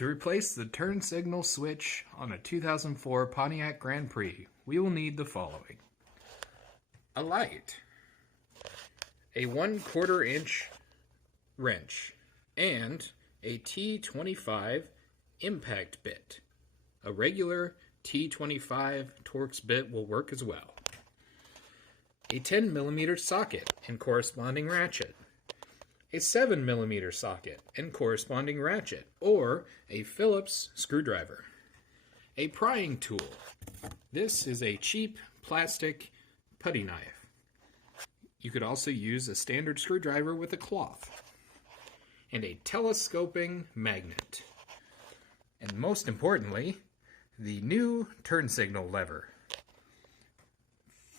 To replace the turn signal switch on a 2004 Pontiac Grand Prix, we will need the following. A light, a 1/4 inch wrench, and a T25 impact bit. A regular T25 Torx bit will work as well. A 10mm socket and corresponding ratchet. A 7mm socket and corresponding ratchet, or a Phillips screwdriver. A prying tool. This is a cheap plastic putty knife. You could also use a standard screwdriver with a cloth. And a telescoping magnet. And most importantly, the new turn signal lever.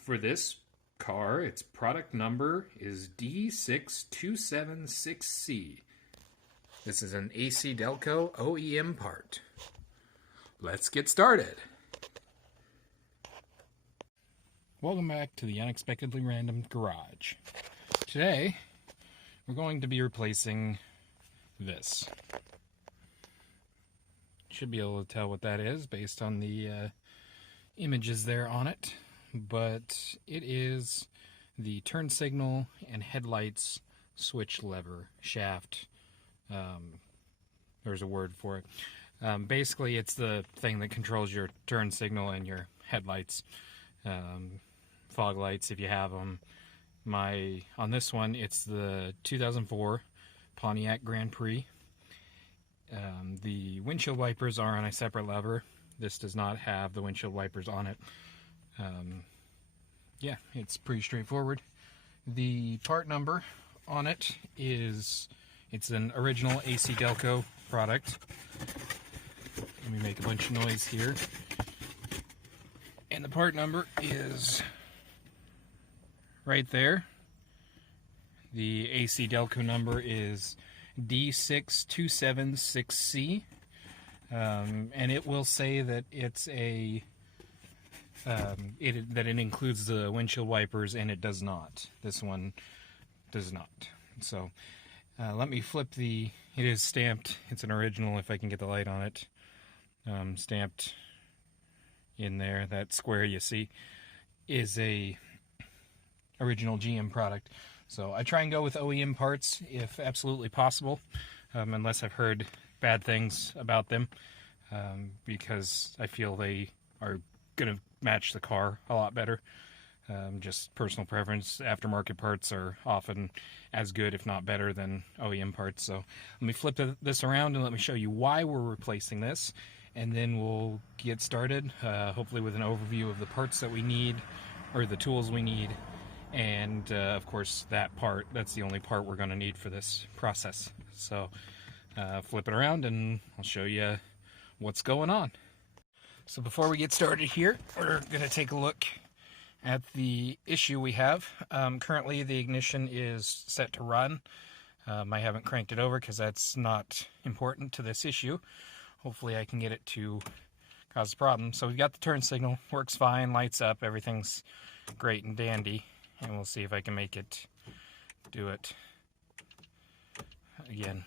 For this car, its product number is D6276C. This is an AC Delco OEM part. Let's get started. Welcome back to the Unexpectedly Random Garage. Today, we're going to be replacing this. Should be able to tell what that is based on the images there on it. But it is the turn signal and headlights switch lever shaft. There's a word for it. Basically, it's the thing that controls your turn signal and your headlights, fog lights if you have them. On this one, it's the 2004 Pontiac Grand Prix. The windshield wipers are on a separate lever. This does not have the windshield wipers on it. Yeah, it's pretty straightforward. The part number on it is, it's an original AC Delco product. Let me make a bunch of noise here. And the part number is right there. The AC Delco number is D6276C. And it will say that it's a that it includes the windshield wipers, and it does not. This one does not. So let me flip it is stamped. It's an original, if I can get the light on it. Stamped in there. That square you see is a original GM product. So I try and go with OEM parts if absolutely possible, unless I've heard bad things about them, because I feel they are going to match the car a lot better. Just personal preference. Aftermarket parts are often as good, if not better, than OEM parts. So let me flip this around and let me show you why we're replacing this, and then we'll get started, hopefully with an overview of the parts that we need, or the tools we need, and of course that's the only part we're going to need for this process. So flip it around and I'll show you what's going on. So before we get started here, we're going to take a look at the issue we have. Currently the ignition is set to run. I haven't cranked it over because that's not important to this issue. Hopefully I can get it to cause a problem. So we've got the turn signal, works fine, lights up, everything's great and dandy. And we'll see if I can make it do it again.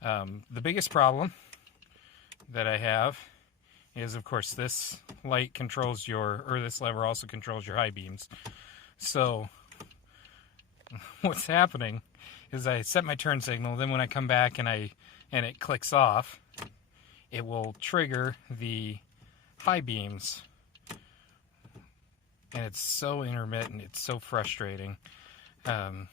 The biggest problem that I have is, of course, this light controls this lever also controls your high beams. So what's happening is I set my turn signal, then when I come back and it clicks off, it will trigger the high beams. And it's so intermittent, it's so frustrating. Of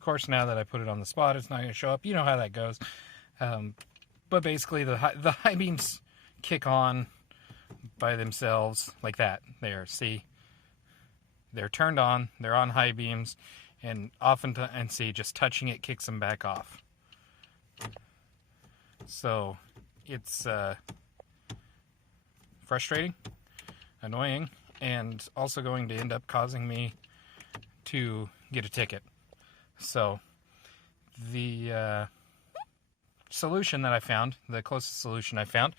course, now that I put it on the spot, it's not going to show up. You know how that goes. But basically, the high beams kick on by themselves like that. There, see? They're turned on. They're on high beams. And just touching it kicks them back off. So, it's frustrating, annoying, and also going to end up causing me to get a ticket. So the solution that I found, the closest solution I found,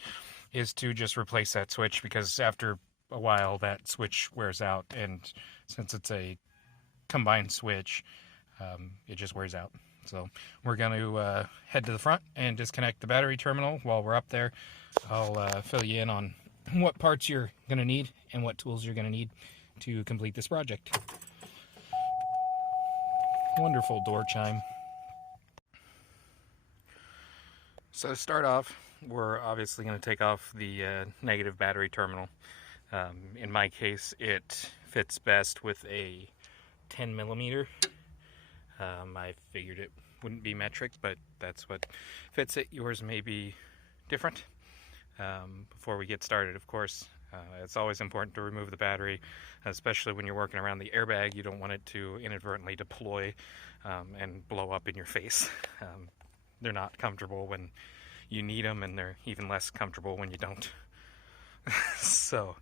is to just replace that switch, because after a while that switch wears out, and since it's a combined switch, it just wears out. So we're going to head to the front and disconnect the battery terminal. While we're up there, I'll fill you in on what parts you're going to need and what tools you're going to need to complete this project. Wonderful door chime. So to start off, we're obviously going to take off the negative battery terminal. In my case, it fits best with a 10 millimeter. I figured it wouldn't be metric, but that's what fits it. Yours may be different. Before we get started, of course, it's always important to remove the battery, especially when you're working around the airbag. You don't want it to inadvertently deploy and blow up in your face. They're not comfortable when you need them, and they're even less comfortable when you don't. So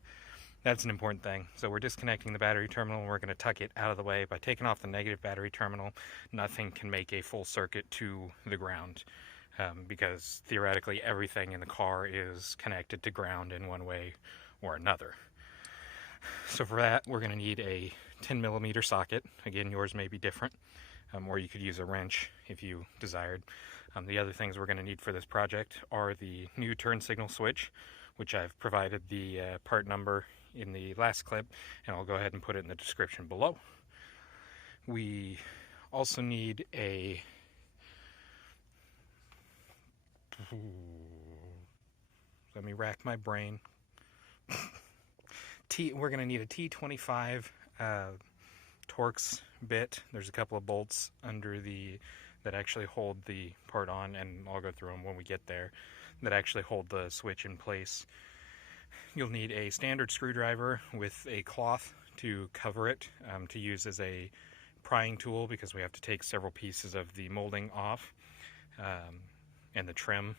that's an important thing. So we're disconnecting the battery terminal, and we're going to tuck it out of the way. By taking off the negative battery terminal, nothing can make a full circuit to the ground, because theoretically everything in the car is connected to ground in one way or another. So for that, we're going to need a 10 millimeter socket. Again, yours may be different, or you could use a wrench if you desired. The other things we're going to need for this project are the new turn signal switch, which I've provided the part number in the last clip, and I'll go ahead and put it in the description below. We also need a let me rack my brain. We're going to need a T25 Torx bit. There's a couple of bolts under that actually hold the part on, and I'll go through them when we get there, that actually hold the switch in place. You'll need a standard screwdriver with a cloth to cover it, to use as a prying tool, because we have to take several pieces of the molding off, and the trim.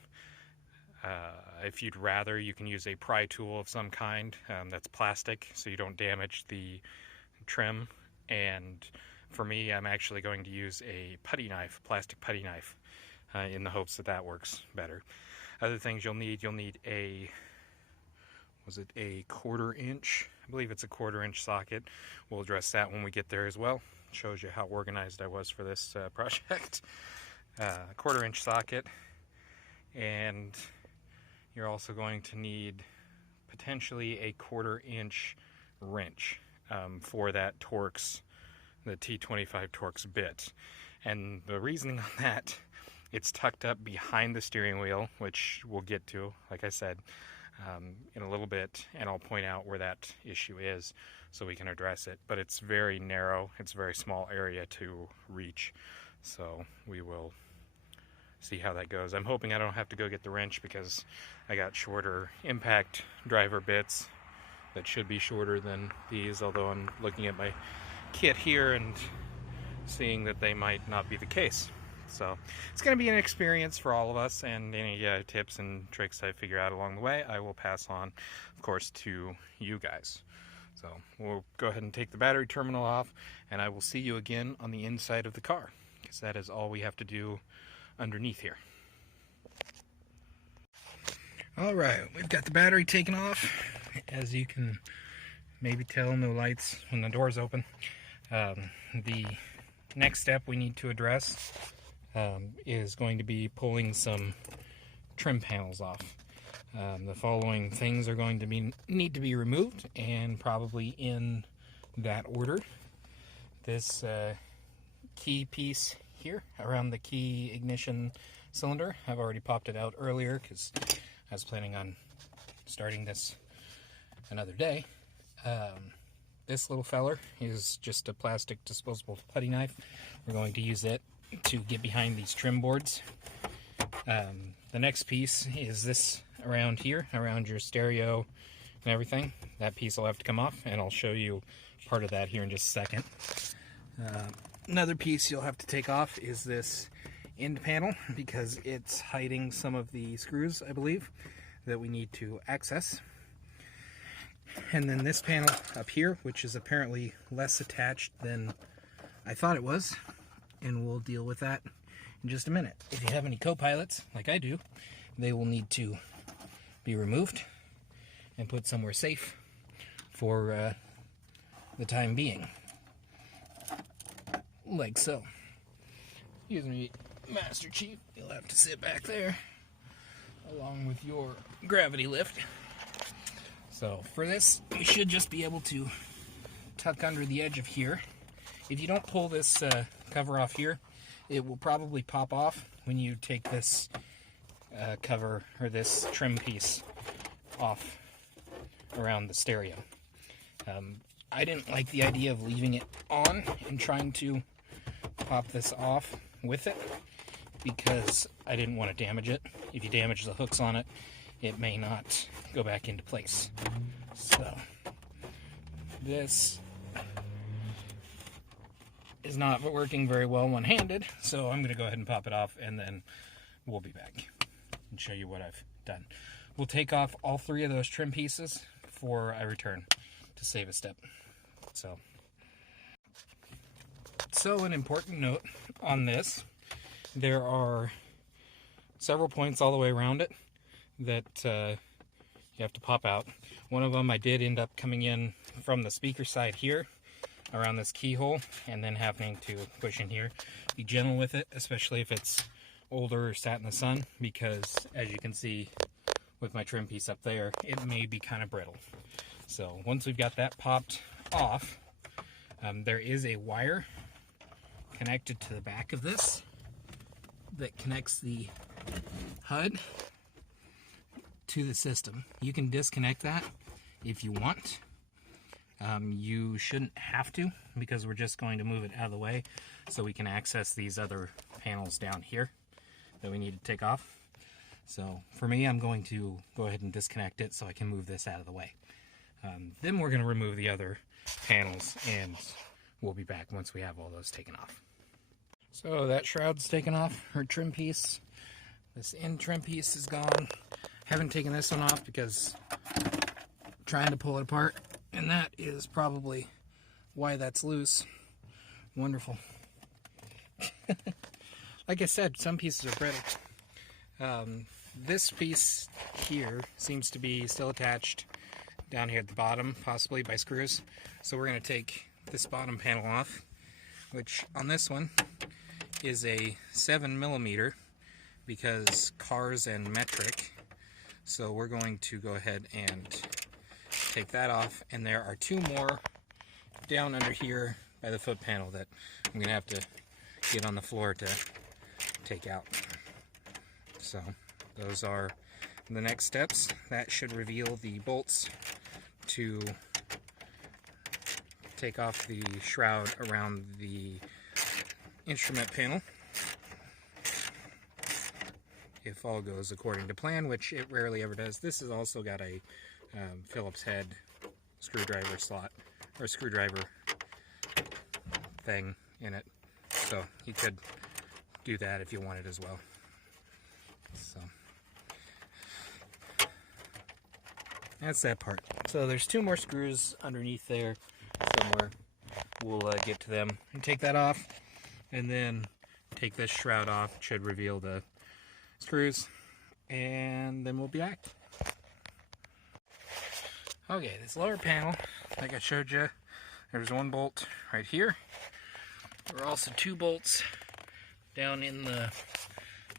If you'd rather, you can use a pry tool of some kind that's plastic, so you don't damage the trim. And for me, I'm actually going to use a putty knife, plastic putty knife, in the hopes that that works better. Other things you'll need a, was it a 1/4 inch? I believe it's a 1/4 inch socket. We'll address that when we get there as well. Shows you how organized I was for this project. 1/4 inch socket, and you're also going to need potentially a 1/4 inch wrench for that Torx, the T25 Torx bit. And the reasoning on that, it's tucked up behind the steering wheel, which we'll get to, like I said, in a little bit, and I'll point out where that issue is so we can address it. But it's very narrow, it's a very small area to reach, so we will see how that goes. I'm hoping I don't have to go get the wrench, because I got shorter impact driver bits that should be shorter than these, although I'm looking at my kit here and seeing that they might not be the case. So it's going to be an experience for all of us, and any tips and tricks I figure out along the way, I will pass on, of course, to you guys. So we'll go ahead and take the battery terminal off, and I will see you again on the inside of the car, because that is all we have to do underneath here. All right, we've got the battery taken off. As you can maybe tell, no lights when the door's open. The next step we need to address is going to be pulling some trim panels off. The following things are going to need to be removed, and probably in that order. This key piece here around the key ignition cylinder, I've already popped it out earlier because I was planning on starting this another day. This little feller is just a plastic disposable putty knife. We're going to use it to get behind these trim boards. The next piece is this around here, around your stereo and everything. That piece will have to come off, and I'll show you part of that here in just a second. Another piece you'll have to take off is this end panel, because it's hiding some of the screws, I believe, that we need to access. And then this panel up here, which is apparently less attached than I thought it was, and we'll deal with that in just a minute. If you have any co-pilots, like I do, they will need to be removed and put somewhere safe for the time being, like so. Excuse me, Master Chief, you'll have to sit back there along with your gravity lift. So for this, you should just be able to tuck under the edge of here. If you don't pull this cover off here, it will probably pop off when you take this cover or this trim piece off around the stereo. I didn't like the idea of leaving it on and trying to pop this off with it because I didn't want to damage it. If you damage the hooks on it, it may not go back into place. So this is not working very well one-handed, so I'm going to go ahead and pop it off, and then we'll be back and show you what I've done. We'll take off all 3 of those trim pieces before I return to save a step. So an important note on this, there are several points all the way around it that you have to pop out. One of them I did end up coming in from the speaker side here around this keyhole and then having to push in here. Be gentle with it, especially if it's older or sat in the sun, because as you can see with my trim piece up there, it may be kind of brittle. So once we've got that popped off, there is a wire connected to the back of this that connects the HUD to the system. You can disconnect that if you want. You shouldn't have to, because we're just going to move it out of the way so we can access these other panels down here that we need to take off. So for me, I'm going to go ahead and disconnect it so I can move this out of the way. Then we're going to remove the other panels, and we'll be back once we have all those taken off. So that shroud's taken off, her trim piece. This end trim piece is gone. Haven't taken this one off because I'm trying to pull it apart, and that is probably why that's loose. Wonderful. Like I said, some pieces are brittle. This piece here seems to be still attached down here at the bottom, possibly by screws. So we're going to take this bottom panel off, which on this one is a 7mm because cars and metric. So we're going to go ahead and take that off, and there are 2 more down under here by the foot panel that I'm going to have to get on the floor to take out. So those are the next steps. That should reveal the bolts to take off the shroud around the instrument panel, if all goes according to plan, which it rarely ever does. This has also got a Phillips head screwdriver slot, or screwdriver thing in it, so you could do that if you wanted as well. So that's that part. So there's 2 more screws underneath there somewhere. We'll get to them and take that off, and then take this shroud off. It should reveal the screws, and then we'll be back. Okay, this lower panel, like I showed you, there's 1 bolt right here. There are also 2 bolts down in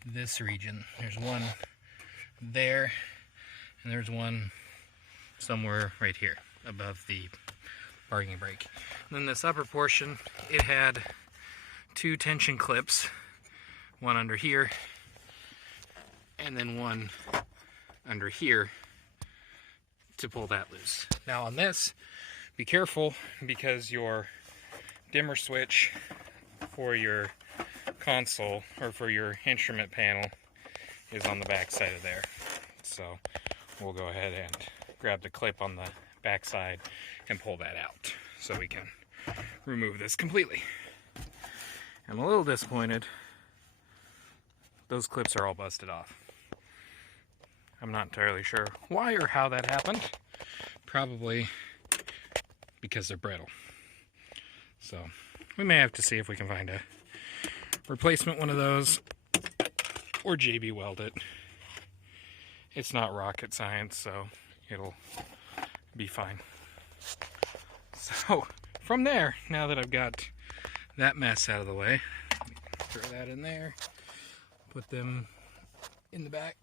this region. There's 1 there, and there's 1 somewhere right here above the parking brake. And then this upper portion, it had 2 tension clips, 1 under here and then 1 under here to pull that loose. Now on this, be careful, because your dimmer switch for your console, or for your instrument panel, is on the back side of there. So we'll go ahead and grab the clip on the back side and pull that out so we can remove this completely. I'm a little disappointed. Those clips are all busted off. I'm not entirely sure why or how that happened. Probably because they're brittle. So we may have to see if we can find a replacement one of those, or JB weld it. It's not rocket science, so it'll be fine. So from there, now that I've got that mess out of the way, throw that in there, put them in the back.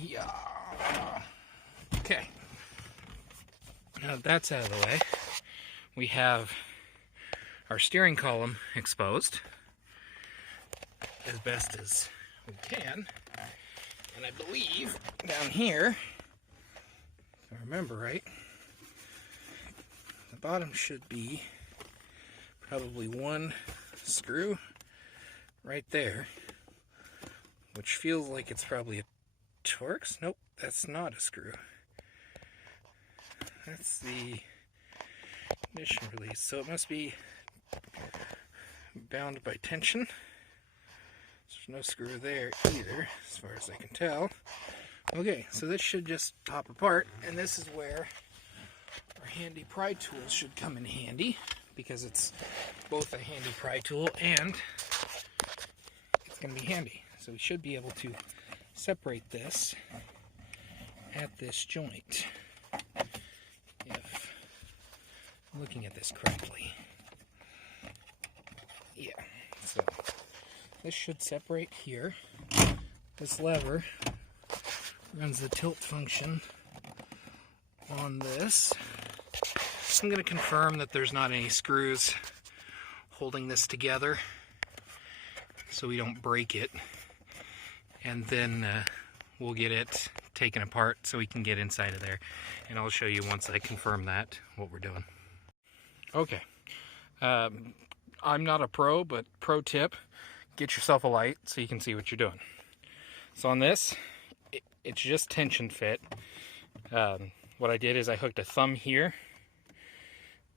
Yeah. Okay. Now that that's out of the way, we have our steering column exposed as best as we can. And I believe down here, if I remember right, the bottom should be probably one screw right there, which feels like it's probably a Torx. Nope, that's not a screw. That's the ignition release, so it must be bound by tension. There's no screw there either, as far as I can tell. Okay, so this should just pop apart, and this is where our handy pry tools should come in handy, because it's both a handy pry tool and it's going to be handy. So we should be able to separate this at this joint, if I'm looking at this correctly. Yeah, so this should separate here. This lever runs the tilt function on this. I'm going to confirm that there's not any screws holding this together so we don't break it, and then we'll get it taken apart so we can get inside of there, and I'll show you once I confirm that what we're doing. Okay, I'm not a pro, but pro tip, get yourself a light so you can see what you're doing. So on this, it's just tension fit. What I did is I hooked a thumb here,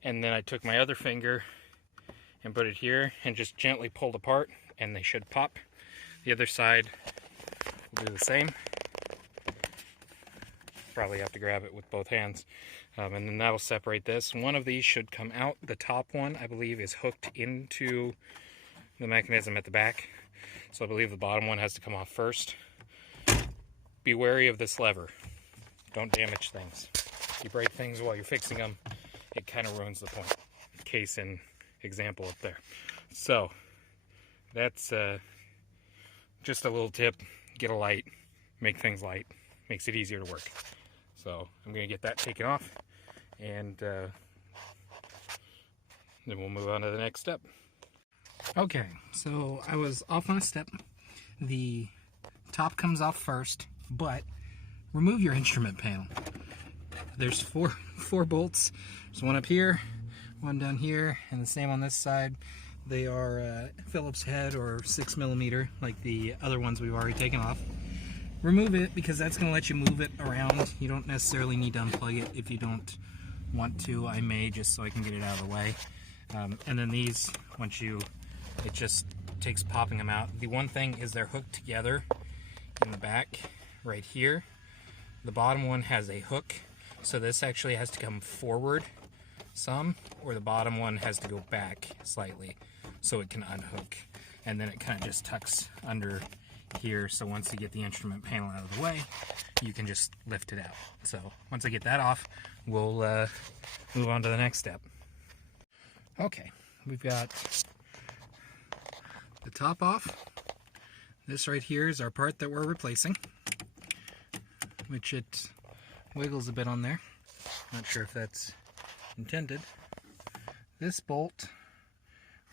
and then I took my other finger and put it here and just gently pulled apart, and they should pop. The other side will do the same. Probably have to grab it with both hands, and then that'll separate this. One of these should come out. The top one, I believe, is hooked into the mechanism at the back, so I believe the bottom one has to come off first. Be wary of this lever. Don't damage things. If you break things while you're fixing them, it kind of ruins the point. Case in example up there. So that's just a little tip. Get a light, make things light, makes it easier to work. So I'm going to get that taken off, and then we'll move on to the next step. Okay, so I was off on a step. The top comes off first, but remove your instrument panel. There's four bolts. There's one up here, one down here, and the same on this side. They are Phillips head or 6mm, like the other ones we've already taken off. Remove it because that's going to let you move it around. You don't necessarily need to unplug it if you don't want to. I may, just so I can get it out of the way. And then these, it just takes popping them out. The one thing is they're hooked together in the back right here. The bottom one has a hook, so this actually has to come forward some, or the bottom one has to go back slightly so it can unhook, and then it kind of just tucks under here, so once you get the instrument panel out of the way, you can just lift it out. So once I get that off, we'll move on to the next step. Okay, we've got the top off. This right here is our part that we're replacing, which it wiggles a bit on there. Not sure if that's intended. This bolt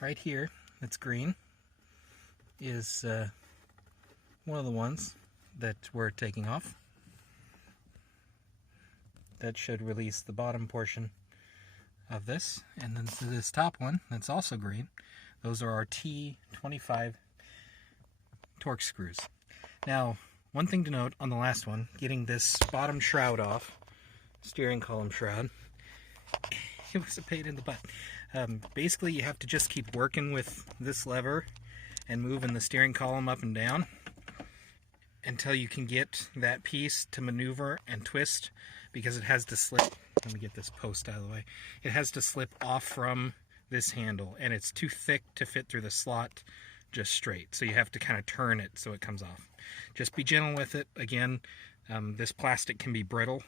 right here that's green is one of the ones that we're taking off. That should release the bottom portion of this, and then this top one that's also green, those are our T25 Torx screws. Now, one thing to note on the last one, getting this bottom shroud off, steering column shroud, it was a pain in the butt. Basically, you have to just keep working with this lever and moving the steering column up and down until you can get that piece to maneuver and twist, because it has to slip. Let me get this post out of the way. It has to slip off from this handle, and it's too thick to fit through the slot just straight, so you have to kind of turn it so it comes off. Just be gentle with it. Again, this plastic can be brittle,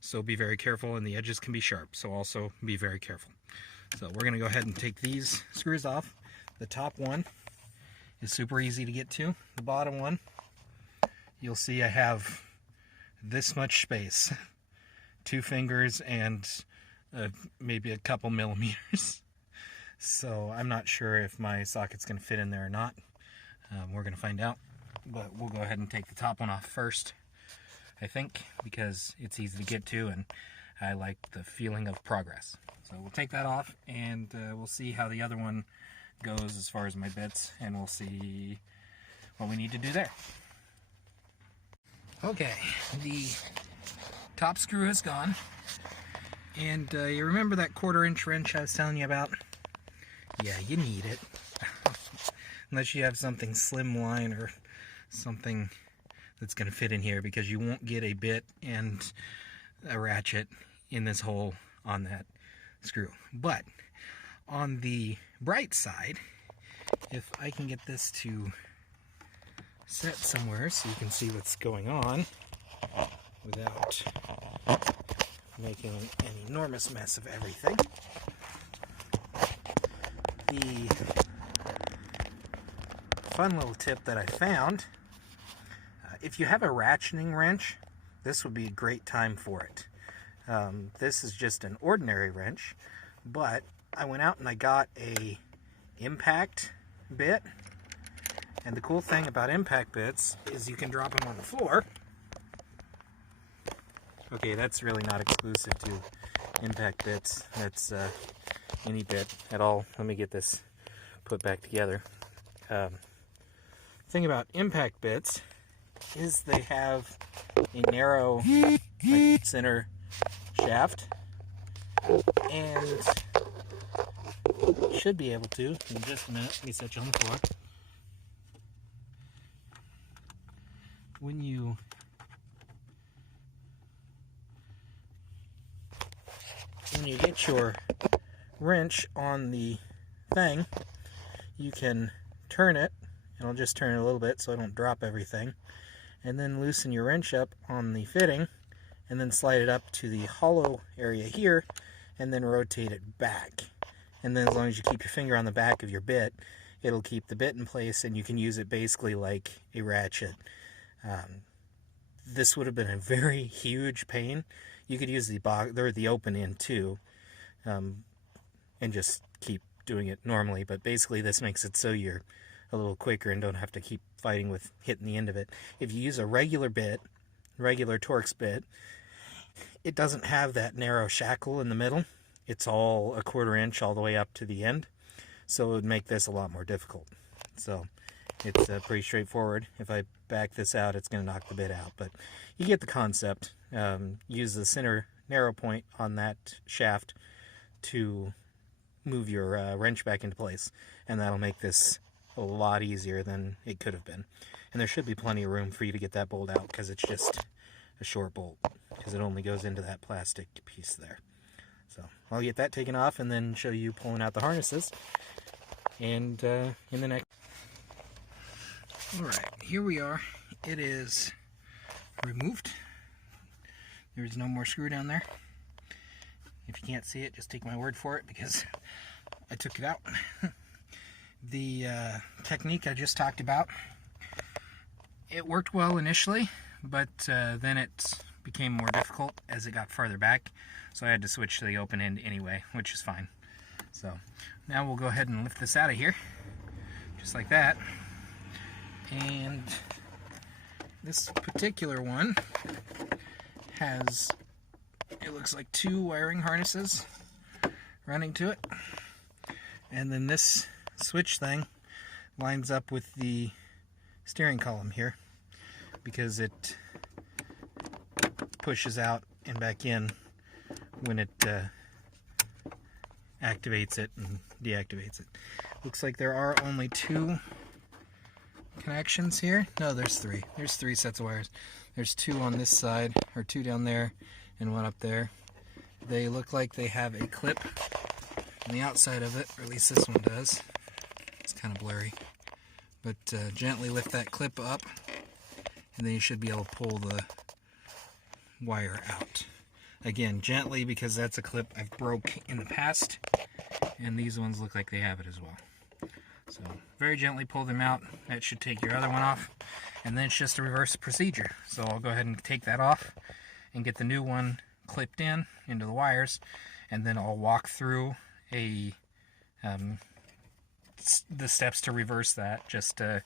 so be very careful, and the edges can be sharp, so also be very careful. So we're going to go ahead and take these screws off. The top one is super easy to get to. The bottom one, you'll see I have this much space. 2 fingers and maybe a couple millimeters. So I'm not sure if my socket's going to fit in there or not. We're going to find out. But we'll go ahead and take the top one off first, I think, because it's easy to get to and I like the feeling of progress. So we'll take that off and we'll see how the other one goes as far as my bits, and we'll see what we need to do there. Okay, the top screw is gone, and you remember that 1/4-inch wrench I was telling you about? Yeah, you need it. Unless you have something slimline or something that's going to fit in here, because you won't get a bit and a ratchet in this hole on that screw. But on the bright side, if I can get this to set somewhere so you can see what's going on without making an enormous mess of everything. The fun little tip that I found, if you have a ratcheting wrench, this would be a great time for it. This is just an ordinary wrench, but I went out and I got a impact bit, and the cool thing about impact bits is you can drop them on the floor. Okay, that's really not exclusive to impact bits. That's any bit at all. Let me get this put back together. Thing about impact bits is they have a narrow center shaft, and should be able to, in just a minute, let me set you on the floor. When you get your wrench on the thing, you can turn it, and I'll just turn it a little bit so I don't drop everything, and then loosen your wrench up on the fitting, and then slide it up to the hollow area here, and then rotate it back. And then as long as you keep your finger on the back of your bit, it'll keep the bit in place, and you can use it basically like a ratchet. This would have been a very huge pain. You could use the open end too, and just keep doing it normally, but basically this makes it so you're a little quicker and don't have to keep fighting with hitting the end of it. If you use a regular bit, regular Torx bit, it doesn't have that narrow shackle in the middle. It's all a 1/4 inch all the way up to the end, so it would make this a lot more difficult. So it's pretty straightforward. If I back this out, it's going to knock the bit out, but you get the concept. Use the center narrow point on that shaft to move your wrench back into place, and that'll make this a lot easier than it could have been. And there should be plenty of room for you to get that bolt out, because it's just a short bolt, because it only goes into that plastic piece there. So I'll get that taken off and then show you pulling out the harnesses, and in the next. Alright, here we are. It is removed. There's no more screw down there. If you can't see it, just take my word for it, because I took it out. The technique I just talked about, it worked well initially, but then it became more difficult as it got farther back, so I had to switch to the open end anyway, which is fine. So now we'll go ahead and lift this out of here, just like that. And this particular one has, it looks like 2 wiring harnesses running to it, and then this switch thing lines up with the steering column here, because it pushes out and back in when it activates it and deactivates it. Looks like there are only 2 connections here. No, there's 3. There's 3 sets of wires. There's 2 on this side, or 2 down there, and 1 up there. They look like they have a clip on the outside of it, or at least this one does. It's kind of blurry. But gently lift that clip up, and then you should be able to pull the wire out. Again, gently, because that's a clip I've broke in the past, and these ones look like they have it as well. very gently pull them out. That should take your other one off. And then it's just a reverse procedure. So I'll go ahead and take that off and get the new one clipped in into the wires. And then I'll walk through the steps to reverse that, just to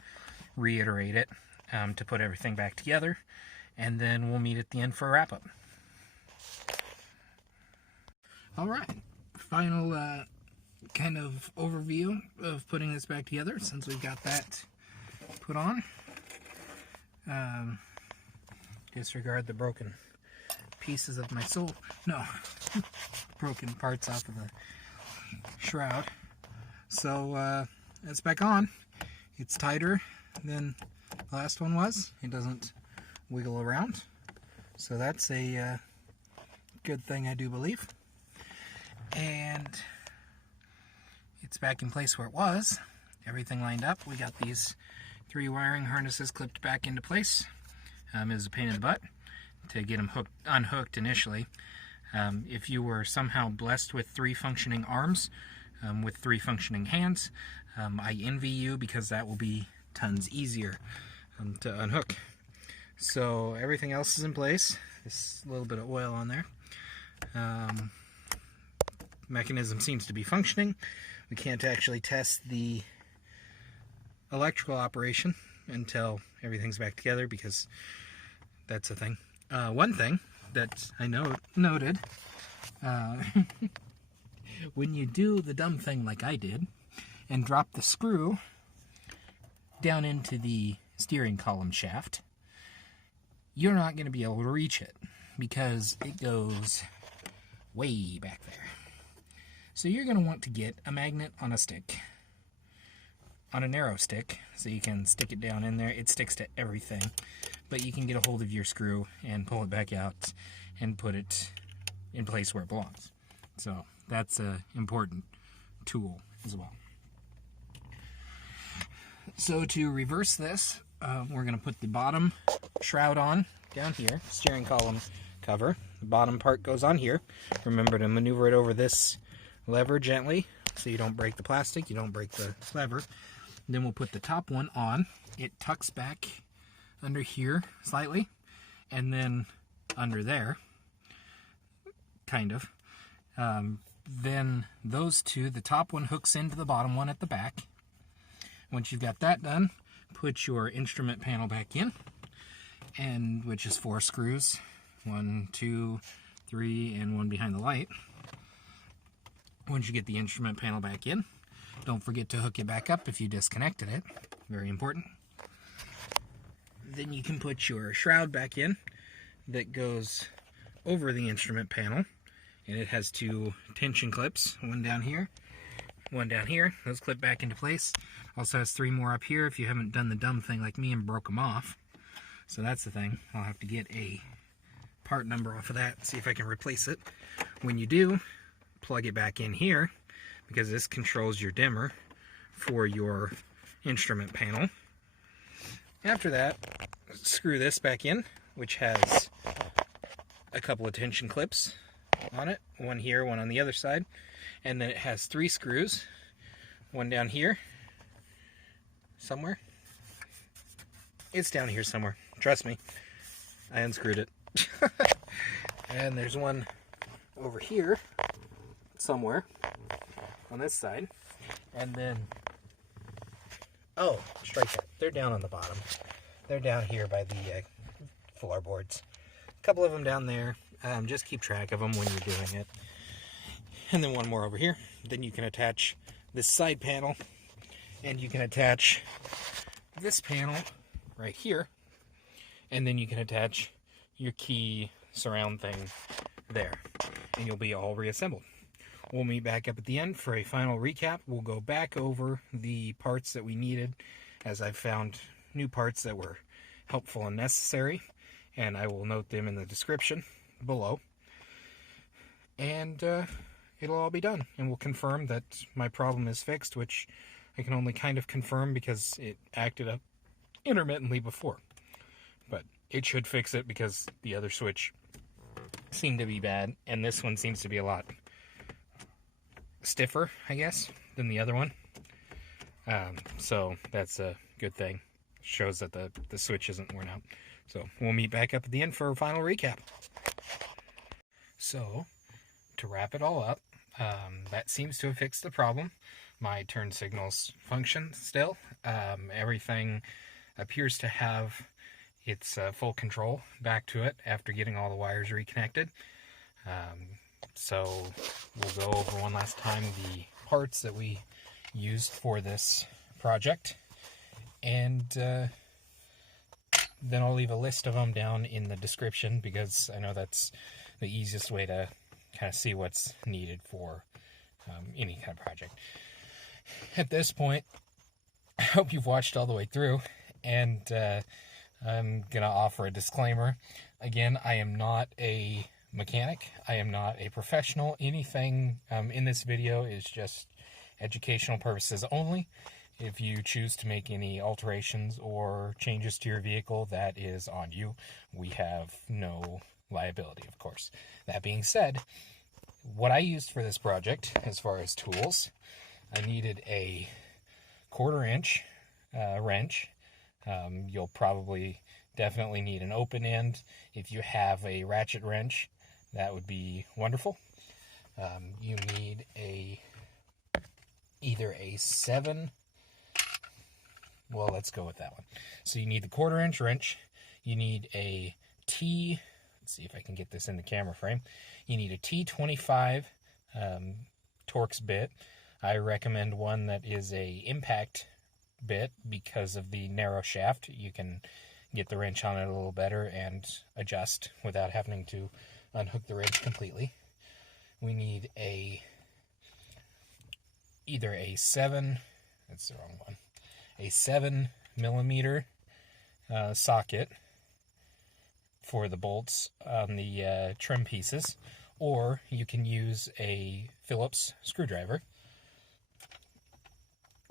reiterate it, to put everything back together. And then we'll meet at the end for a wrap-up. Alright, final kind of overview of putting this back together since we've got that put on. Disregard the broken pieces of my soul. No, broken parts off of the shroud. So it's back on. It's tighter than the last one was. It doesn't wiggle around. So that's a good thing, I do believe. And it's back in place where it was. Everything lined up. We got these 3 wiring harnesses clipped back into place. It was a pain in the butt to get them unhooked initially. If you were somehow blessed with 3 functioning arms, with 3 functioning hands, I envy you, because that will be tons easier to unhook. So everything else is in place. Just a little bit of oil on there. Mechanism seems to be functioning. We can't actually test the electrical operation until everything's back together, because that's a thing. One thing that I noted, when you do the dumb thing like I did and drop the screw down into the steering column shaft, you're not going to be able to reach it because it goes way back there. So you're going to want to get a magnet on a stick, on a narrow stick, so you can stick it down in there. It sticks to everything, but you can get a hold of your screw and pull it back out and put it in place where it belongs. So that's an important tool as well. So to reverse this, we're going to put the bottom shroud on down here, steering column cover. The bottom part goes on here. Remember to maneuver it over this lever gently so you don't break the plastic, you don't break the lever. Then we'll put the top one on. It tucks back under here slightly, and then under there, kind of. Then those two, the top one hooks into the bottom one at the back. Once you've got that done, put your instrument panel back in, and which is 4 screws, 1, 2, 3, and 1 behind the light. Once you get the instrument panel back in, don't forget to hook it back up if you disconnected it. Very important. Then you can put your shroud back in that goes over the instrument panel, and it has 2 tension clips, one down here, one down here. Those clip back into place. Also has 3 more up here if you haven't done the dumb thing like me and broke them off. So that's the thing. I'll have to get a part number off of that, see if I can replace it. When you do, plug it back in here, because this controls your dimmer for your instrument panel. After that, screw this back in, which has a couple of tension clips on it, one here, one on the other side, and then it has 3 screws, one down here somewhere. It's down here somewhere, trust me, I unscrewed it. And there's one over here somewhere on this side, and then, oh, strike that, they're down on the bottom, they're down here by the floorboards, a couple of them down there. Just keep track of them when you're doing it. And then one more over here. Then you can attach this side panel, and you can attach this panel right here, and then you can attach your key surround thing there, and you'll be all reassembled. We'll meet back up at the end for a final recap. We'll go back over the parts that we needed, as I've found new parts that were helpful and necessary, and I will note them in the description below. And it'll all be done, and we'll confirm that my problem is fixed, which I can only kind of confirm because it acted up intermittently before. But it should fix it, because the other switch seemed to be bad, and this one seems to be a lot stiffer, I guess, than the other one. So that's a good thing. Shows that the switch isn't worn out. So we'll meet back up at the end for a final recap. So to wrap it all up, that seems to have fixed the problem. My turn signals function still. Everything appears to have its full control back to it after getting all the wires reconnected. So we'll go over one last time the parts that we used for this project, and then I'll leave a list of them down in the description, because I know that's the easiest way to kind of see what's needed for any kind of project. At this point, I hope you've watched all the way through, and I'm going to offer a disclaimer. Again, I am not a mechanic. I am not a professional. Anything in this video is just educational purposes only. If you choose to make any alterations or changes to your vehicle, that is on you. We have no liability, of course. That being said, what I used for this project, as far as tools, I needed a 1/4 inch wrench. You'll probably definitely need an open end. If you have a ratchet wrench, that would be wonderful. You need either a 7, well, let's go with that one. So you need the 1/4 inch wrench. You need a let's see if I can get this in the camera frame. You need a T25 Torx bit. I recommend one that is a impact bit because of the narrow shaft. You can get the wrench on it a little better and adjust without having to unhook the wrench completely. We need either a 7, that's the wrong one, a 7mm socket for the bolts on the trim pieces, or you can use a Phillips screwdriver.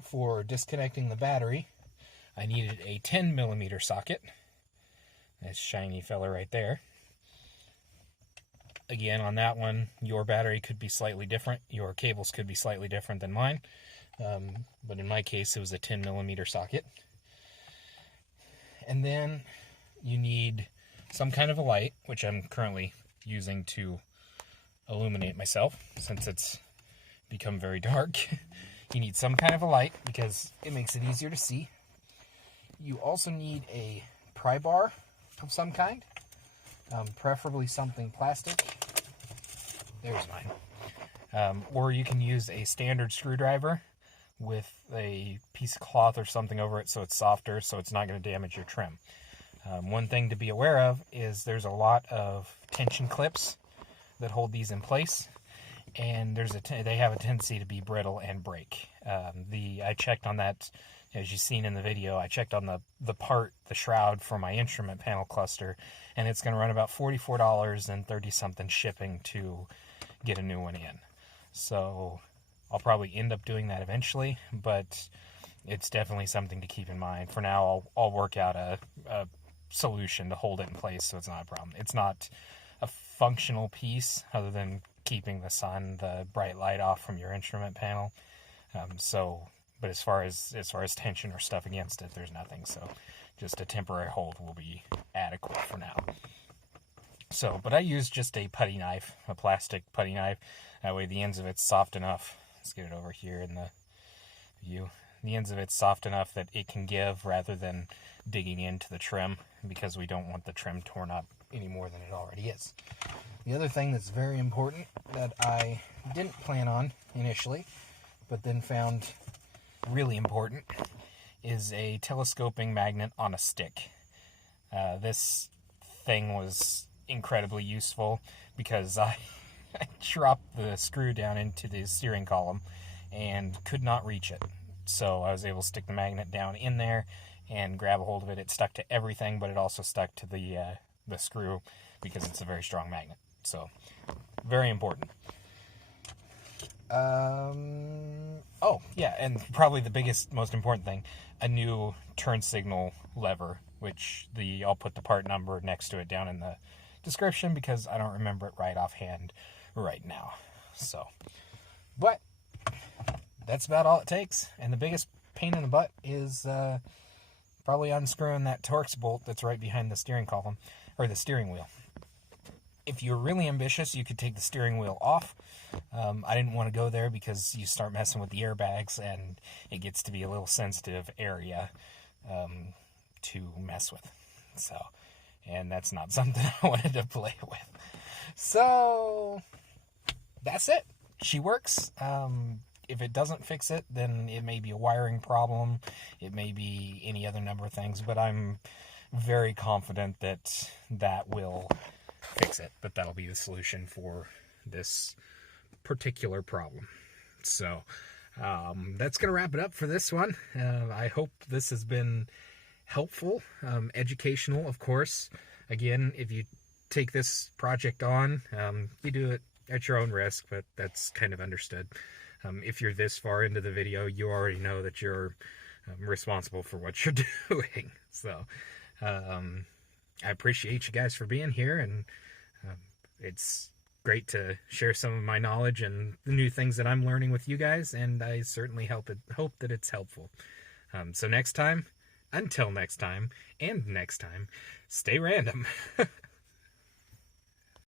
For disconnecting the battery, I needed a 10mm socket. That shiny fella right there. Again, on that one, your battery could be slightly different. Your cables could be slightly different than mine. But in my case, it was a 10mm socket. And then you need some kind of a light, which I'm currently using to illuminate myself since it's become very dark. You need some kind of a light because it makes it easier to see. You also need a pry bar of some kind, preferably something plastic. There's mine. Or you can use a standard screwdriver with a piece of cloth or something over it so it's softer, so it's not going to damage your trim. One thing to be aware of is there's a lot of tension clips that hold these in place, and they have a tendency to be brittle and break. I checked on that, as you've seen in the video. I checked on the shroud for my instrument panel cluster, and it's going to run about $44 and 30-something shipping to get a new one in. So I'll probably end up doing that eventually, but it's definitely something to keep in mind. For now, I'll work out a solution to hold it in place so it's not a problem. It's not a functional piece other than keeping the bright light off from your instrument panel. But as far as tension or stuff against it, there's nothing. So just a temporary hold will be adequate for now. So, but I used just a putty knife, a plastic putty knife. That way the ends of it's soft enough. Let's get it over here in the view. The ends of it's soft enough that it can give rather than digging into the trim, because we don't want the trim torn up any more than it already is. The other thing that's very important that I didn't plan on initially, but then found really important, is a telescoping magnet on a stick. This thing was incredibly useful because I dropped the screw down into the steering column and could not reach it. So I was able to stick the magnet down in there and grab a hold of it. It stuck to everything, but it also stuck to the screw because it's a very strong magnet. So, very important. Oh, yeah, and probably the biggest, most important thing, a new turn signal lever, which I'll put the part number next to it down in the description because I don't remember it right offhand right now. So, but that's about all it takes. And the biggest pain in the butt is probably unscrewing that Torx bolt that's right behind the steering column, or the steering wheel. If you're really ambitious, you could take the steering wheel off. I didn't want to go there because you start messing with the airbags and it gets to be a little sensitive area to mess with. So, and that's not something I wanted to play with. So, that's it. She works. If it doesn't fix it, then it may be a wiring problem. It may be any other number of things, but I'm very confident that that will fix it. But that'll be the solution for this particular problem. So, that's going to wrap it up for this one. I hope this has been helpful, educational, of course. Again, if you take this project on, you do it at your own risk, but that's kind of understood. If you're this far into the video, you already know that you're responsible for what you're doing. So, I appreciate you guys for being here, and it's great to share some of my knowledge and the new things that I'm learning with you guys, and I certainly hope that it's helpful. So until next time, and next time, stay random.